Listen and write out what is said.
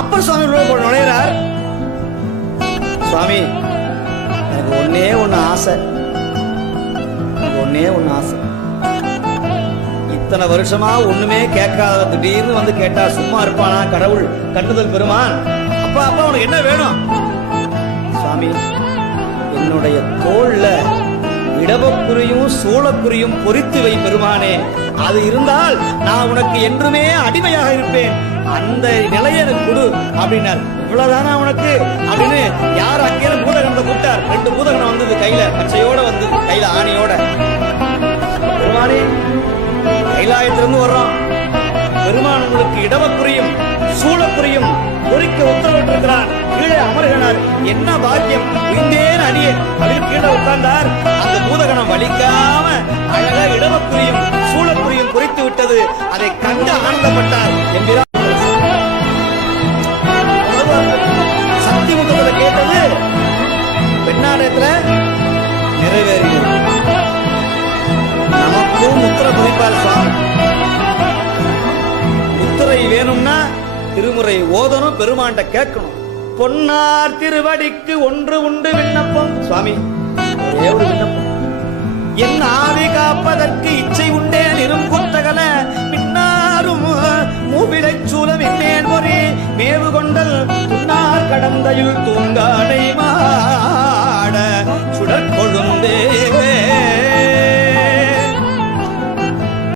அப்பர் சுவாமி நுழைகிறார். சுவாமி, எனக்கு ஒன்னே ஒண்ணு ஆசை, ஒன்னே ஒண்ணு ஆசை. இத்தனை வருஷமா ஒண்ணுமே கேட்காத திடீர்னு வந்து கேட்டா சும்மா இருப்பானா கடவுள் கண்டுதல் பெருமான்? அப்பா அப்பா உனக்கு என்ன வேணும்? சுவாமி, என்னுடைய தோல்ல இடவக்குறியும் சூளக்குறியும் பொறித்து வை பெருமானே. அது இருந்தால் நான் உனக்கு என்றுமே அடிமையாக இருப்பேன். அந்த நிலையை எனக்கு கொடு அப்படின்னார். இவ்வளவுதானா உனக்கு அப்படின்னு யார் அங்கே பூதகணத்தை கூப்பிட்டார். 2 பூதகணம் வந்தது, கையில பச்சையோட வந்து, கையில ஆணையோட. பெருமானே, கைலாயத்திலிருந்து வர்றோம், பெருமான் உங்களுக்கு இடவக்குறியும் சூளக்குறியும் பொறிக்க உத்தரவிட்டிருக்கிறார், கீழே அமர்கிறார். என்ன பாக்கியம், விந்தேன் அடியேன் அப்படின்னு கீழே உட்கார்ந்தார். அந்த பூதகணம் வலிக்காம அழகா இடவக்குறியும் சூளக்குறியும் பொறித்து விட்டது. அதை கண்டு ஆனந்தப்பட்டார் என்கிறார். சக்தி முகத்துல கேட்டது பெண்ணாடயத்துல நிறைவேறியது. நமக்கும் முத்திரை குறிப்பார் சுவாமி. முத்திரை வேணும்னா திருமுறை ஓதணும், பெருமாண்ட கேட்கணும். பொன்னார் திருவடிக்கு ஒன்று உண்டு விண்ணப்பம். சுவாமி, ஒரே ஒரு விண்ணப்பம். என் ஆவி காப்பதற்கு இச்சை உண்டேன் இரும் குத்தகல பின்னாரும் மூவிலை சூலம் என்னேன் பொறி மேவு கொண்டல் துன்னார் கடந்தையுள் தூங்காடை மாட சுடற்கொழுந்தே